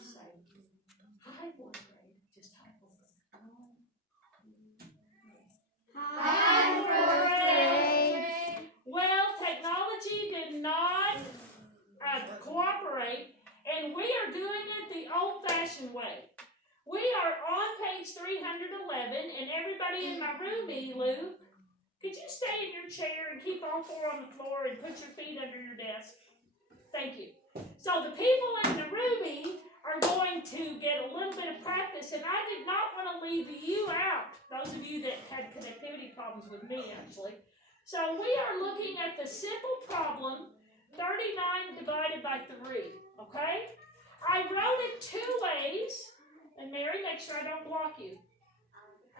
say high fourth grade, just high fourth grade. High fourth grade. Well, technology did not cooperate, and we are doing it the old-fashioned way. We are on page 311, and everybody in my room, Lou, could you stay in your chair and keep all four on the floor and put your feet under your desk? Thank you. So the people in the Ruby are going to get a little bit of practice, and I did not want to leave you out, those of you that had connectivity problems with me, actually. So we are looking at the simple problem, 39 divided by 3, okay? I wrote it two ways, and Mary, make sure I don't block you.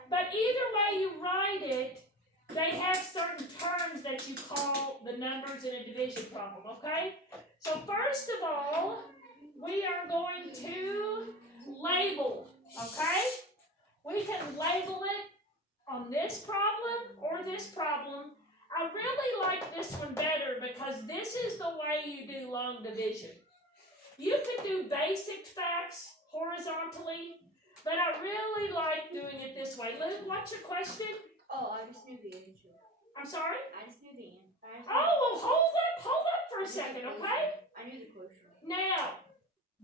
But either way you write it, they have certain terms that you call the numbers in a division problem, okay? So first of all, we are going to label, okay? We can label it on this problem or this problem. I really like this one better because this is the way you do long division. You can do basic facts horizontally, but I really like doing it this way. Lou, what's your question? Oh, I just knew the answer. I'm sorry? I just knew the answer. Oh, well, hold up for a second, okay? I knew the quotient. Now,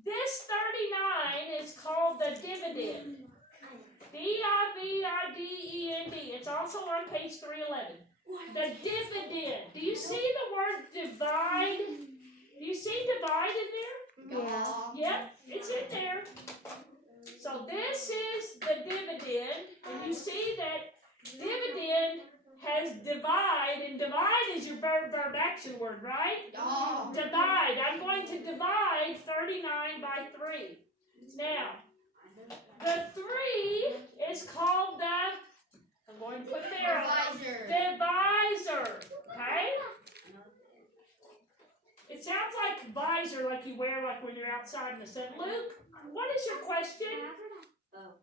this 39 is called the dividend. D-I-V-I-D-E-N-D. It's also on page 311. The dividend. Do you see the word divide? Do you see divide in there? Yeah. Yep, it's in there. So this is the dividend, and you see that dividend has divide, and divide is your verb action word, right? Oh. Divide. I'm going to divide 39 by 3. Now, the 3 is called the, I'm going to put it there, divisor. Okay? It sounds like visor, like you wear like when you're outside in the sun. Luke, what is your question? Oh.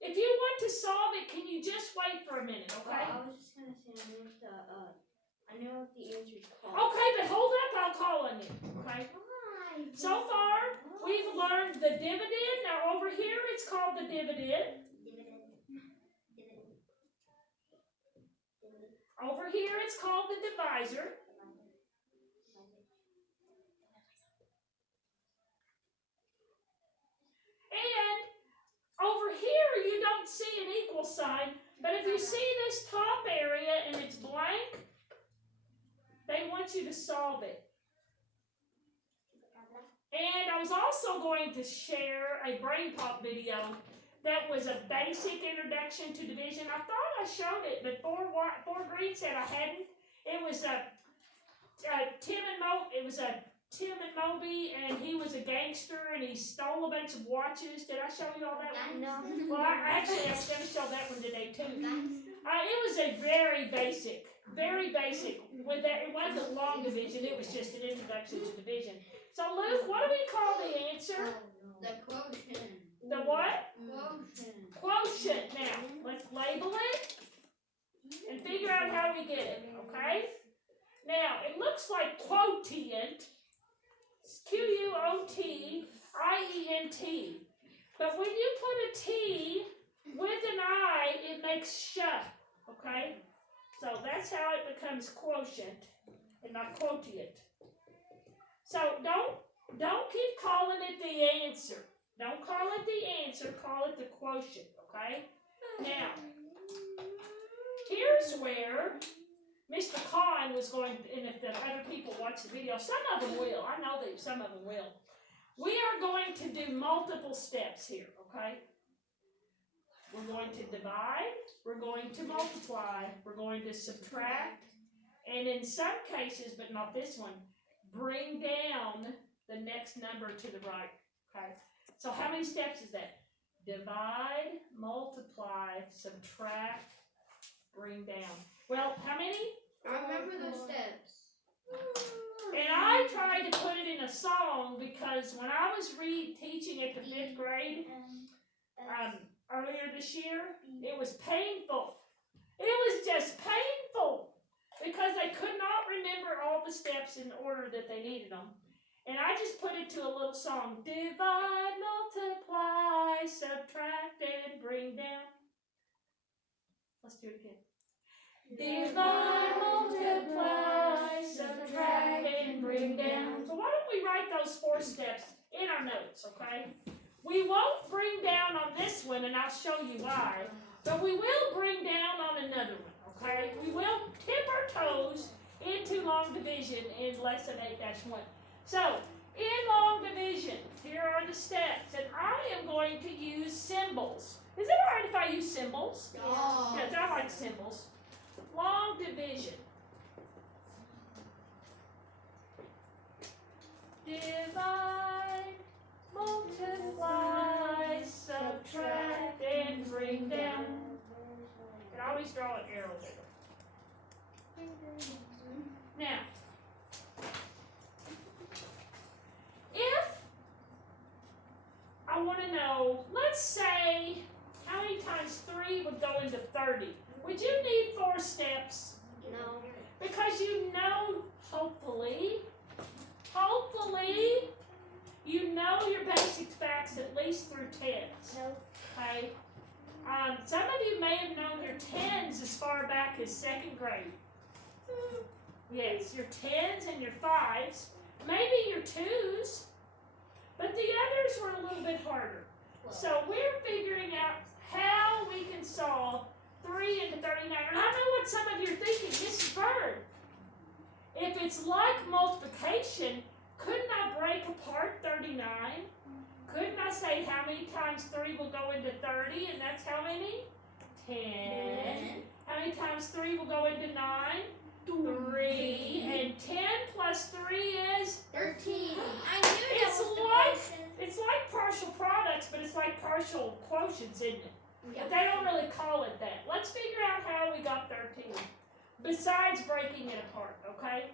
If you want to solve it, can you just wait for a minute, okay? I was just gonna say I know what the answer is called. Okay, but hold up, I'll call on you. Okay? So far, we've learned the dividend. Now over here, it's called the dividend. Over here, it's called the divisor. And over here, you don't see an equal sign, but if you see this top area and it's blank, they want you to solve it. And I was also going to share a Brain Pop video that was a basic introduction to division. I thought I showed it, but Four Green said I hadn't. It was Tim and Moby, and he was a gangster, and he stole a bunch of watches. Did I show you all that one? No. Well, I was going to show that one today, too. It was a very basic. With that, it wasn't long division. It was just an introduction to division. So, Luke, what do we call the answer? The quotient. The what? Quotient. Quotient. Now, let's label it and figure out how we get it, okay? Now, it looks like quotient. Quotient. But when you put a T with an I, it makes sh, okay? So that's how it becomes quotient and not quotient. So don't keep calling it the answer. Don't call it the answer, call it the quotient, okay? Now, here's where Mr. Kahn was going, and if the other people watch the video, some of them will. I know that some of them will. We are going to do multiple steps here, okay? We're going to divide, we're going to multiply, we're going to subtract, and in some cases, but not this one, bring down the next number to the right, okay? So how many steps is that? Divide, multiply, subtract, bring down. Well, how many? I remember those steps. And I tried to put it in a song because when I was teaching at the 5th grade earlier this year, it was painful. It was just painful because I could not remember all the steps in the order that they needed them. And I just put it to a little song. Divide, multiply, subtract, and bring down. Let's do it again. Divide, multiply, subtract, and bring down. So why don't we write those 4 steps in our notes, okay? We won't bring down on this one, and I'll show you why, but we will bring down on another one, okay? We will tip our toes into long division in lesson 8-1. So, in long division, here are the steps, and I am going to use symbols. Is it alright if I use symbols? Yeah. Yes, I like symbols. Long division. Divide, multiply, subtract, and bring down. And I always draw an arrow there. Now, if I want to know, let's say, how many times 3 would go into 30? Would you need 4 steps? No. Because you know, hopefully, you know your basic facts at least through 10s. No. Okay? Some of you may have known your 10s as far back as 2nd grade. Yes, your 10s and your 5s, maybe your 2s, but the others were a little bit harder. So we're figuring out how we can solve 3 into 39. And I know what some of you are thinking, Mrs. Bird. If it's like multiplication, couldn't I break apart 39? Couldn't I say how many times 3 will go into 30, and that's how many? 10. How many times 3 will go into 9? 3. And 10 plus 3 is? 13. I knew It's that was the like- question. It's like partial products, but it's like partial quotients, isn't it? Yeah. But they don't really call it that. Let's figure out how we got 13. Besides breaking it apart, okay?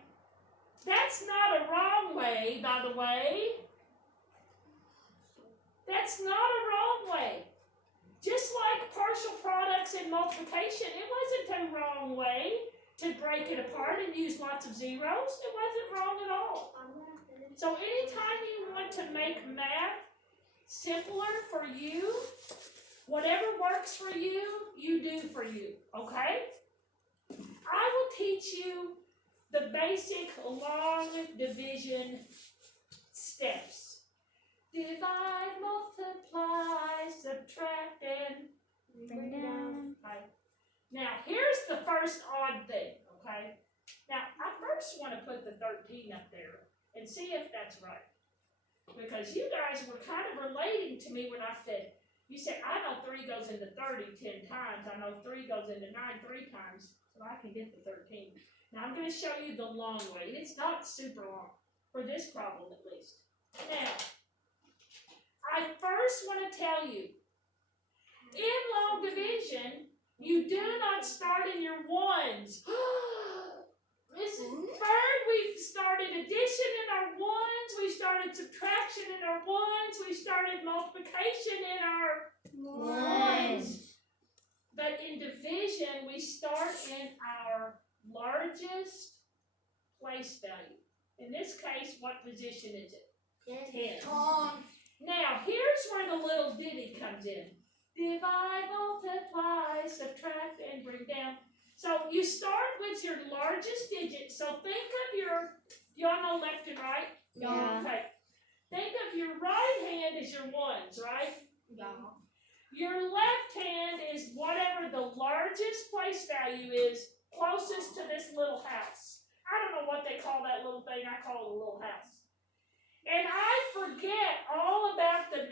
That's not a wrong way, by the way. That's not a wrong way. Just like partial products in multiplication, it wasn't a wrong way to break it apart and use lots of zeros. It wasn't wrong at all. So anytime you want to make math simpler for you, whatever works for you, you do for you, okay? I will teach you the basic long division steps. Divide, multiply, subtract, and Bring down. Okay. Now, here's the first odd thing, okay? Now, I first want to put the 13 up there and see if that's right. Because you guys were kind of relating to me when I said, you said, I know 3 goes into 30 10 times. I know 3 goes into 9 3 times, so I can get the 13. Now, I'm going to show you the long way. It's not super long, for this problem at least. Now, I first want to tell you, in long division, you do not start in your ones. Mrs. Bird, we've started addition in our ones, we started subtraction in our ones, we started multiplication in our ones. But in division, we start in our largest place value. In this case, what position is it? 10. Now, here's where the little ditty comes in. Divide, multiply, subtract, and bring down. So you start with your largest digit. So think of y'all know left and right? Yeah. Okay. Think of your right hand as your ones, right? Yeah. Your left hand is whatever the largest place value is closest to this little house. I don't know what they call that little thing. I call it a little house. And I forget all about the 9.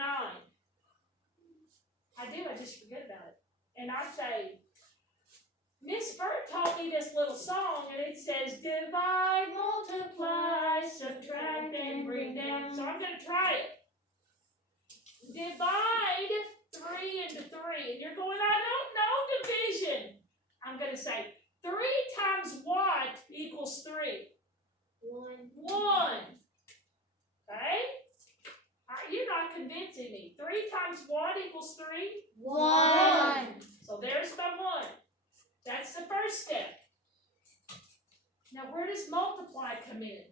I do, I just forget about it. And I say, Miss Bird taught me this little song, and it says, divide, multiply, subtract, and bring down. So I'm going to try it. Divide 3 into 3. And you're going, I don't know division. I'm going to say, 3 times what equals 3? 1. Okay? You're not convincing me. 3 times what equals 3? 1. So there's my 1. That's the first step. Now where does multiply come in?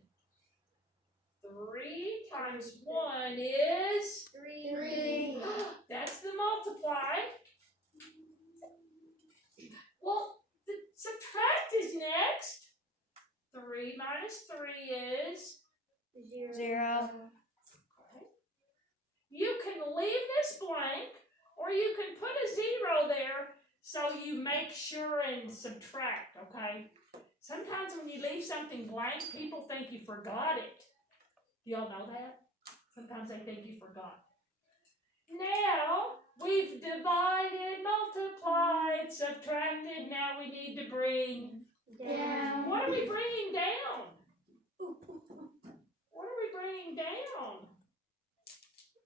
3 times 1 is 3. minus 3 is, 0. you can leave this blank, or you can put a 0 there so you make sure and subtract, okay? Sometimes when you leave something blank, people think you forgot it. Do y'all know that? Sometimes they think you forgot. Now, we've divided, multiplied, subtracted. Now we need to bring, Down. what are we bringing down? What are we bringing down?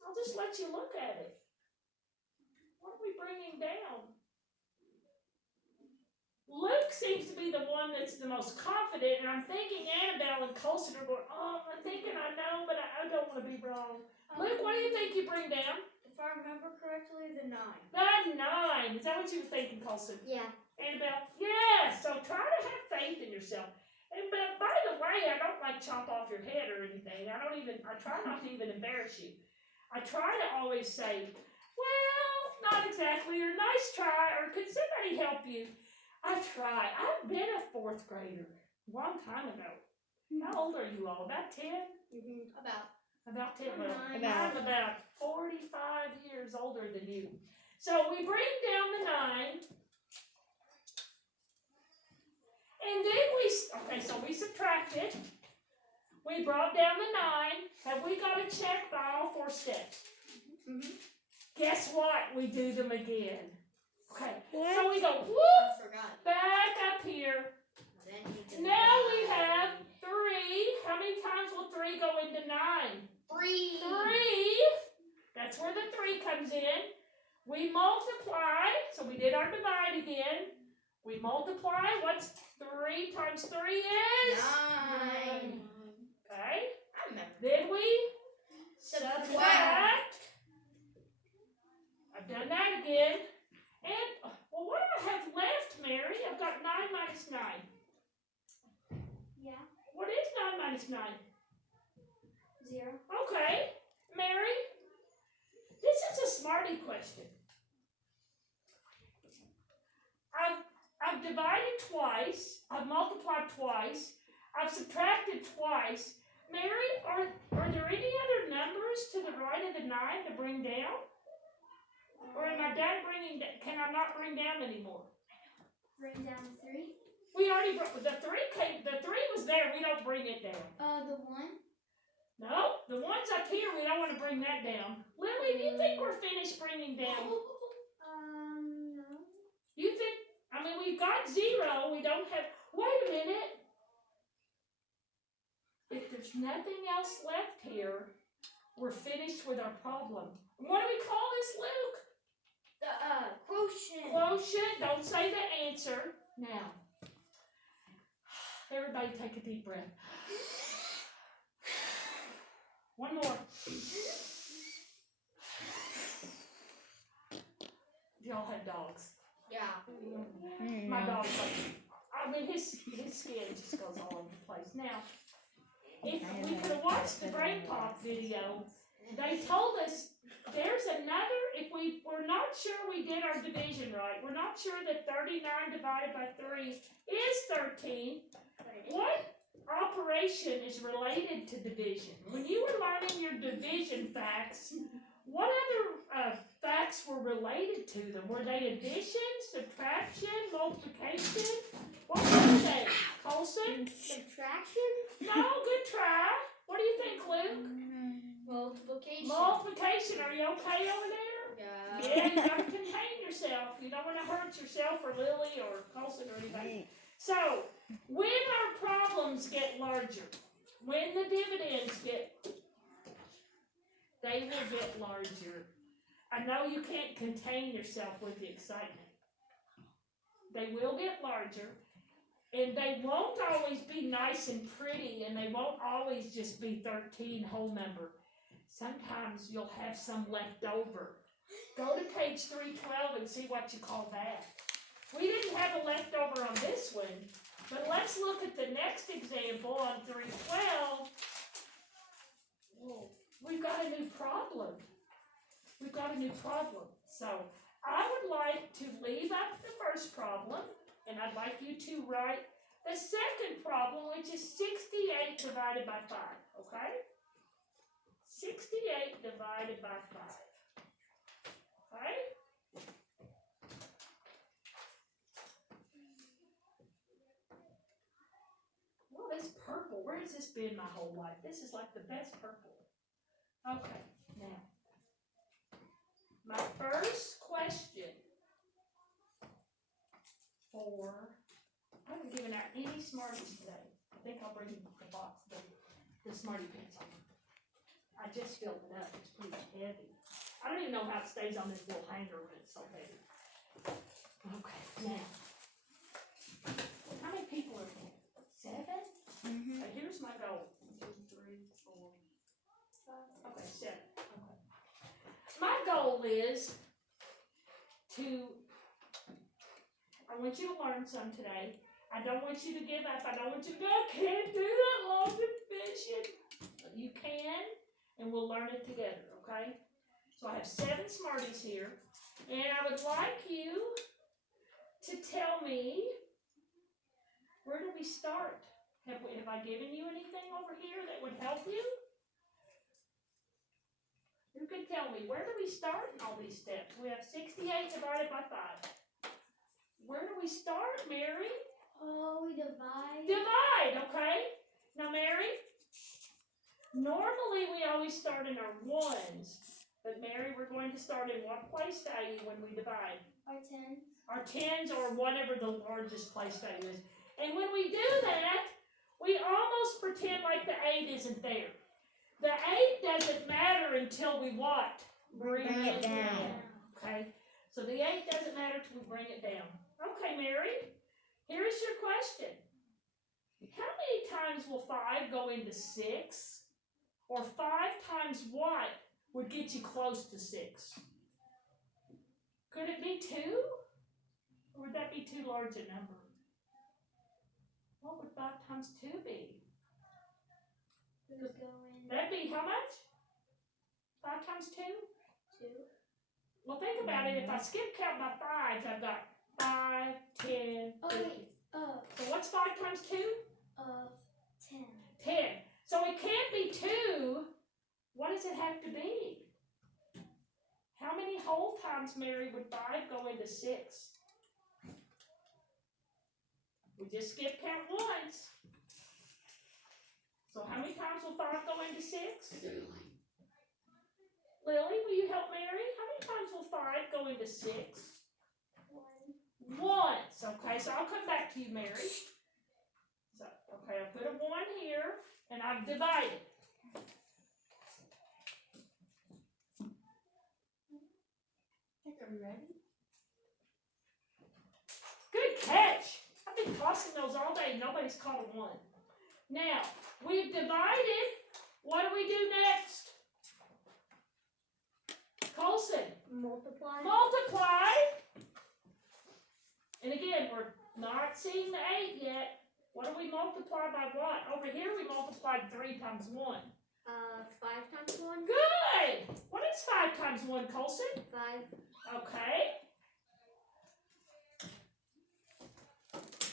I'll just let you look at it. What are we bringing down? Luke seems to be the one that's the most confident, and I'm thinking Annabelle and Colson are going, oh, I'm thinking I know, but I don't want to be wrong. Luke, what do you think you bring down? If I remember correctly, the 9. The 9. Is that what you were thinking, Colson? Yeah. Annabelle? Yes. So try to have faith in yourself. And but by the way, I don't like chop off your head or anything. I try not to even embarrass you. I try to always say, well, not exactly, or nice try, or could somebody help you? I try. I've been a 4th grader a long time ago. How old are you all? About 10? About 10. Well, I'm about 45 years older than you. So we bring down the 9. And then so we subtracted. We brought down the 9. Have we got a check by all 4 steps? Mm-hmm. Guess what? We do them again. Okay. So we go, I whoop, forgot. back up here. Then you can Now we have 3. How many times will 3 go into 9? 3. 3. That's where the 3 comes in. We multiply. So we did our divide again. We multiply. What's 3 times 3 is? 9. Okay. I remember. Then we subtract. I've done that again. And, well, what do I have left, Mary? I've got 9 minus 9. Yeah. What is 9 minus 9? 0. Okay. Mary, this is a smarty question. I've divided twice. I've multiplied twice. I've subtracted twice. Mary, are there any other numbers to the right of the 9 to bring down? Or am I done bringing down? Can I not bring down anymore? Bring down 3. We already brought the 3 came. The 3 was there. We don't bring it down. The 1. No, the one's up here. We don't want to bring that down. Lily, do you think we're finished bringing down? No. You think? I mean, we've got 0. We don't have. Wait a minute. If there's nothing else left here, we're finished with our problem. What do we call this, Luke? The quotient. Quotient. Don't say the answer. Now, everybody take a deep breath. One more. Y'all have dogs. Yeah. My dog's like, I mean, his skin just goes all over the place. Now, if we could have watched the Brain Pop video, they told us there's another, if we're not sure we did our division right, we're not sure that 39 divided by 3 is 13, what operation is related to division? When you were learning your division facts, what other facts were related to them? Were they addition, subtraction, multiplication? What were they? Colson? Subtraction. No, good try. What do you think, Luke? Multiplication. Multiplication. Are you okay over there? Yeah. Yeah, you gotta contain yourself. You don't want to hurt yourself or Lily or Colson or anybody. So, when our problems get larger, when the dividends they will get larger. I know you can't contain yourself with the excitement. They will get larger, and they won't always be nice and pretty, and they won't always just be 13 whole number. Sometimes you'll have some left over. Go to page 312 and see what you call that. We didn't have a leftover on this one, but let's look at the next example on 312. Whoa, we've got a new problem. We've got a new problem. So I would like to leave up the first problem, and I'd like you to write the second problem, which is 68 divided by 5, okay? 68 divided by 5, okay? Well, this purple, where has this been my whole life? This is like the best purple. Okay, now, my first question for, I haven't given out any Smarties today. I think I'll bring the box, the Smartie pants on. I just filled it up, it's pretty heavy. I don't even know how it stays on this little hanger when it's so heavy. Okay, now, how many people are there? 7? Mm-hmm. Okay, here's my goal. 1, 2, 3, 4, 5. Okay, 7. Okay. My goal is to, I want you to learn some today. I don't want you to give up. I don't want you to go, I can't do that long division. You can, and we'll learn it together, okay? So I have 7 Smarties here, and I would like you to tell me, where do we start? Have I given you anything over here that would help you? You can tell me, where do we start in all these steps? We have 68 divided by 5. Where do we start, Mary? Oh, we divide. Divide, okay? Now, Mary, normally we always start in our ones, but Mary, we're going to start in what place value when we divide? Our 10s. Our 10s or whatever the largest place value is. And when we do that, we almost pretend like the 8 isn't there. The 8 doesn't matter until we what? Bring it down. Okay? So the 8 doesn't matter until we bring it down. Okay, Mary, here's your question. How many times will 5 go into 6? Or 5 times what would get you close to 6? Could it be 2? Or would that be too large a number? What would 5 times 2 be? That'd be how much? 5 times 2? 2. Well, think about it. If I skip count by 5s, I've got 5, 10, 50. wait. So what's 5 times 2? 10. 10. So it can't be 2. What does it have to be? How many whole times, Mary, would 5 go into 6? We just skip count once. So how many times will 5 go into 6? Lily, will you help Mary? How many times will 5 go into 6? 1. Once. Okay, so I'll come back to you, Mary. So, okay, I'll put a 1 here, and I've divided. Are we ready? Good catch. I've been tossing those all day. Nobody's caught a 1. Now, we've divided. What do we do next? Colson. Multiply. Multiply. And again, we're not seeing the 8 yet. What do we multiply by what? Over here we multiplied 3 times 1. 5 times 1. Good! What is 5 times 1, Colson? 5. Okay.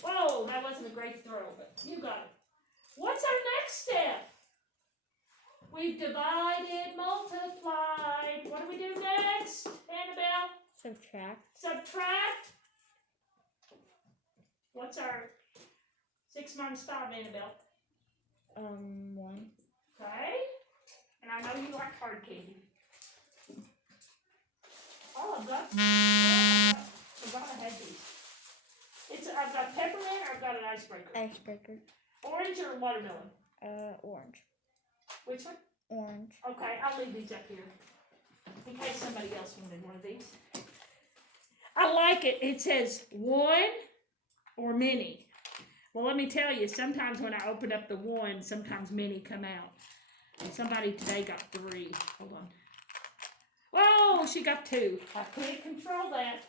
Whoa, that wasn't a great throw, but you got it. What's our next step? We've divided, multiplied. What do we do next, Annabelle? Subtract. Subtract. What's our 6 minus 5, Annabelle? 1. Okay. And I know you like hard candy. Oh, I've got, I forgot I had these. I've got peppermint, or I've got an icebreaker. Icebreaker. Orange or watermelon? Orange. Which one? Orange. Okay, I'll leave these up here in case somebody else wanted one of these. I like it. It says 1 or many. Well, let me tell you, sometimes when I open up the 1, sometimes many come out. And somebody today got 3. Hold on. Whoa, she got 2. I couldn't control that.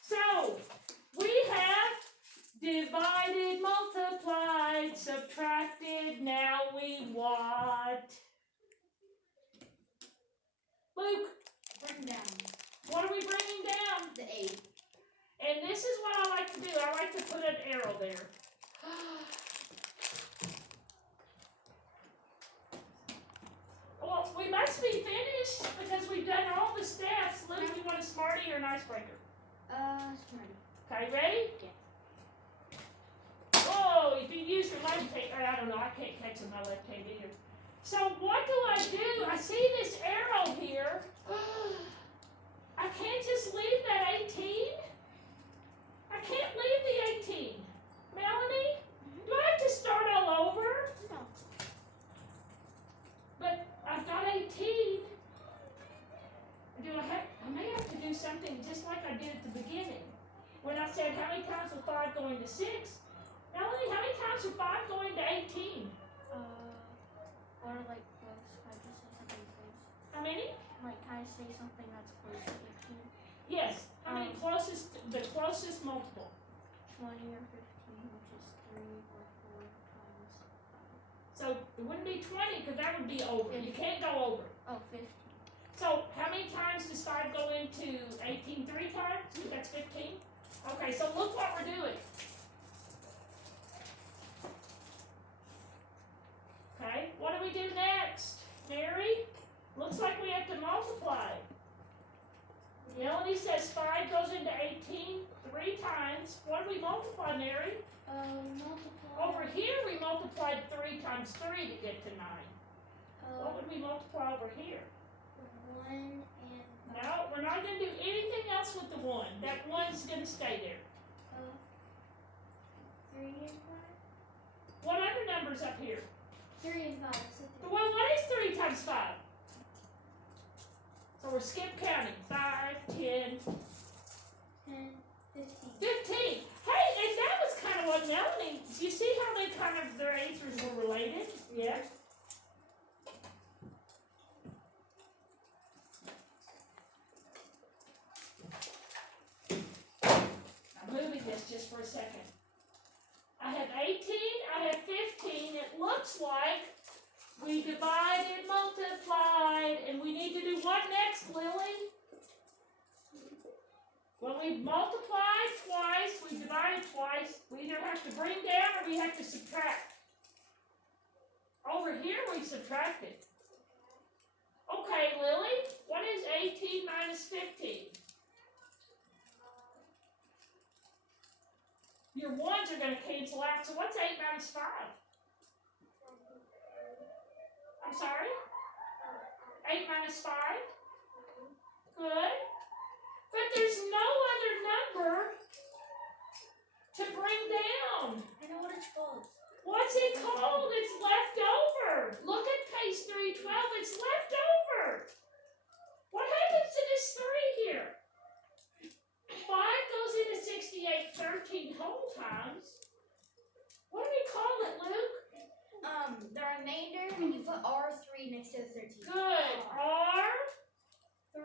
So, we have divided, multiplied, subtracted. Now we what? Luke, Bring down. what are we bringing down? The 8. And this is what I like to do. I like to put an arrow there. finished? Because we've done all the steps. Luke, you want a Smartie or an icebreaker? Smarty. Okay, ready? Yeah. Whoa, if you use your left hand, I don't know, I can't catch on my left hand either. So what do? I see this arrow here. I can't just leave that 18. I can't leave the 18. Melanie, do I have to start all over? No. But I've got 18. I may have to do something just like I did at the beginning. When I said how many times will 5 go into 6? Melanie, how many times will 5 go into 18? Or like close. I just say something close. How many? Like, can I say something that's close to 15? Yes. How many the closest multiple? 20 or 15, which is 3 or 4 times 5. So it wouldn't be 20 because that would be over. You can't go over. Oh, 50. So how many times does 5 go into 18? 3 times? That's 15. Okay, so look what we're doing. Okay, what do we do next? Mary? Looks like we have to multiply. Melanie says 5 goes into 18 3 times. What do we multiply, Mary? Multiply. Over here we multiplied 3 times 3 to get to 9. What would we multiply over here? 1 and 5. No, we're not going to do anything else with the 1. That 1's going to stay there. 3 and 5. What other number's up here? 3 and 5. So 3. Well, what is 3 times 5? So we're skip counting. 5, 10, 10, 15. 15. Hey, and that was kind of what Melanie, do you see how they kind of, their answers were related? Yeah. I'm moving this just for a second. I have 18, I have 15. It looks like we divided, multiplied, and we need to do what next, Lily? When we've multiplied twice, we've divided twice, we either have to bring down or we have to subtract. Over here we subtracted. Okay, Lily, what is 18 minus 15? Your 1s are going to cancel out, so what's 8 minus 5? I'm sorry? 8 minus 5? Good. But there's no other number to bring down. I know what it's called. What's it called? It's left over. Look at page 312. It's left over. What happens to this 3 here? 5 goes into 68 13 whole times. What do we call it, Luke? The remainder, and you put R3 next to the 13. Good. R3.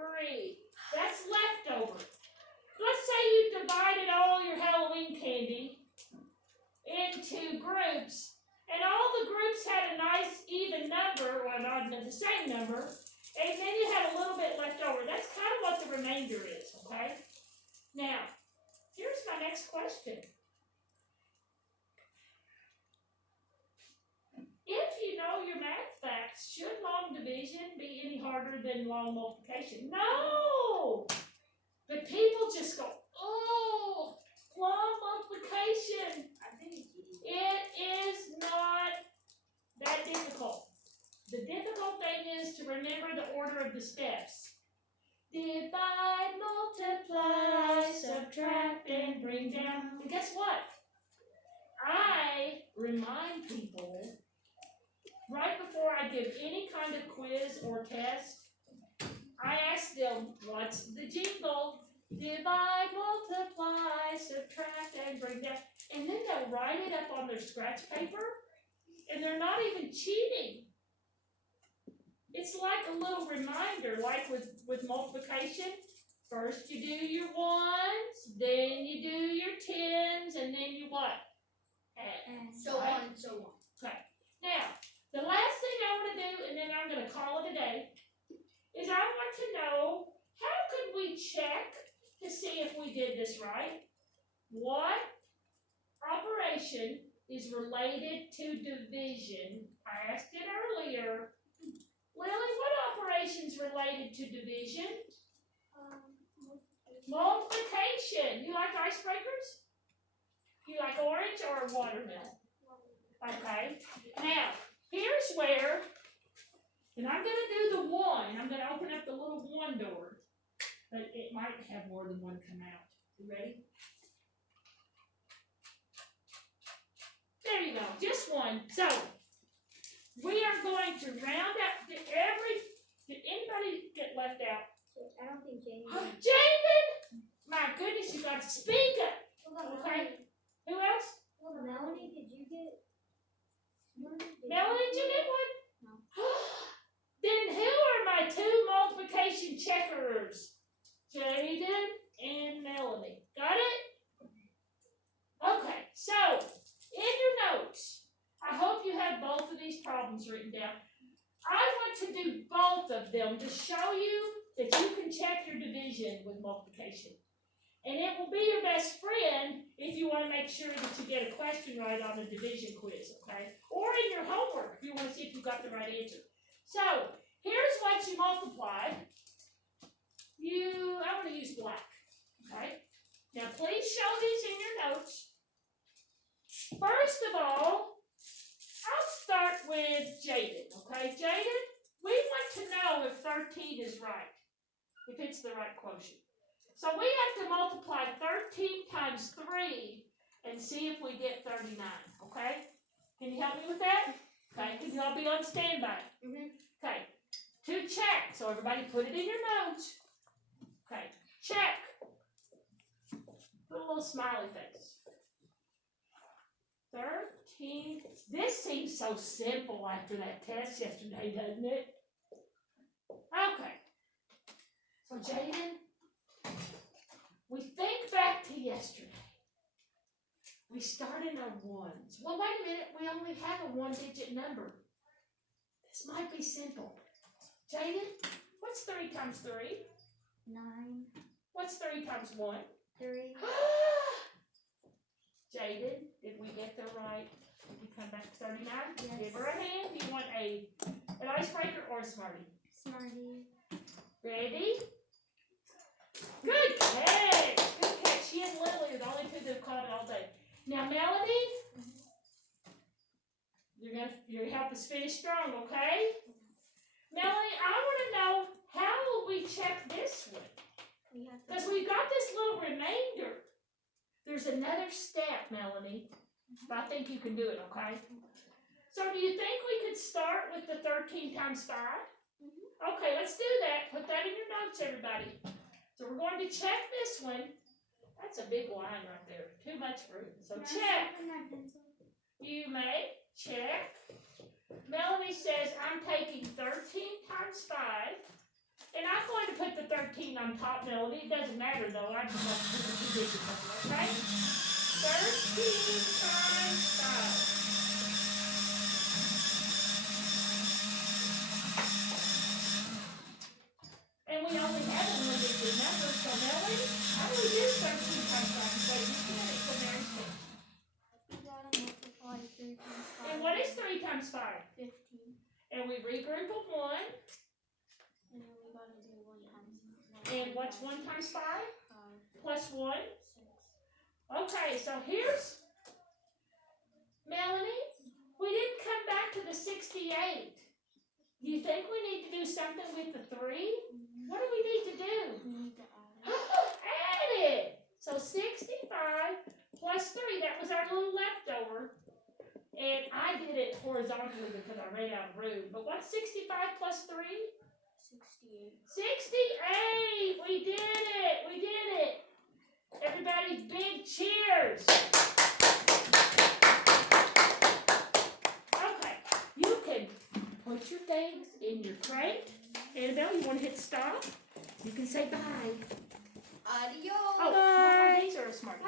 That's leftover. Let's say you divided all your Halloween candy into groups, and all the groups had a nice even number, well, not the same number, and then you had a little bit left over. That's kind of what the remainder is, okay? Now, here's my next question. If you know your math facts, should long division be any harder than long multiplication? No! But people just go, oh, long multiplication. I think it's easy. It is not that difficult. The difficult thing is to remember the order of the steps. Divide, multiply, subtract, and bring down. And guess what? I remind people right before I give any kind of quiz or test, I ask them, what's the jingle? Divide, multiply, subtract, and bring down. And then they'll write it up on their scratch paper, and they're not even cheating. It's like a little reminder, like with multiplication. First you do your 1s, then you do your 10s, and then you what? Add. And so Right? on and so on. Okay. Now, the last thing I want to do, and then I'm going to call it a day, is I want to know, how could we check to see if we did this right? What operation is related to division? I asked it earlier. Lily, what operation's related related to division? Multiplication. You like icebreakers? You like orange or watermelon? Okay. Now, here's where, and I'm going to do the 1. I'm going to open up the little 1 door. But it might have more than one come out. You ready? There you go. Just 1. So, we are going to round up did anybody get left out? I don't think Jamie. Jaden! My goodness, you got to speak up. Okay. Who else? Melanie, did you get? Melanie, did you get one? No. Then who are my 2 multiplication checkers? Jaden and Melanie. Got it? Okay, so in your notes, I hope you have both of these problems written down. I want to do both of them to show you that you can check your division with multiplication. And it will be your best friend if you want to make sure that you get a question right on the division quiz, okay? Or in your homework if you want to see if you got the right answer. So, here's what you multiplied. I want to use black, okay? Now, please show these in your notes. First of all, I'll start with Jaden, okay? Jaden, we want to know if 13 is right, if it's the right quotient. So we have to multiply 13 times 3 and see if we get 39, okay? Can you help me with that? Okay, can you all be on standby? Okay, to check, so everybody put it in your notes. Okay, check. Put a little smiley face. 13. This seems so simple after that test yesterday, doesn't it? Okay. So, Jaden, we think back to yesterday. We started on 1s. Well, wait a minute. We only have a 1-digit number. This might be simple. Jaden, what's 3 times 3? 9, What's 3 times 1? 3. Jaden, did we get the right? Did we come back to 39? Yes. Give her a hand. Do you want an icebreaker or a Smartie? Smarty. Ready? Good catch. Good catch. She and Lily are the only 2 that have caught it all day. Now, Melanie, you're gonna help us finish strong, okay? Melanie, I want to know, how will we check this one? Because we've got this little remainder. There's another step, Melanie. But I think you can do it, okay? So do you think we could start with the 13 times 5? Okay, let's do that. Put that in your notes, everybody. So we're going to check this one. That's a big line right there. Too much room. So check. You may check. Melanie says, I'm taking 13 times 5. And I'm going to put the 13 on top, Melanie. It doesn't matter, though. I just want to put the 2 digits up there, okay? 13 times 5. And we only have a 1-digit number, so Melanie, how do we do 13 times 5? Wait, you put it from there instead. You gotta multiply 3 times 5. And what is 3 times 5? 15. And we regroup of 1. And then we gotta do 1 times 1. And what's 1 times 5? 5. Plus 1? 6. Okay, so here's, Melanie, we didn't come back to the 68. Do you think we need to do something with the 3? What do we need to do? We need to add it. Add it! So 65 plus 3, that was our little leftover. And I did it horizontally because I ran out of room. But what's 65 plus 3? 68. 68! We did it! We did it! Everybody, big cheers! Okay, you can put your things in your crate. Annabelle, you want to hit stop? You can say bye. Adios. Oh, one more these or a Smartie?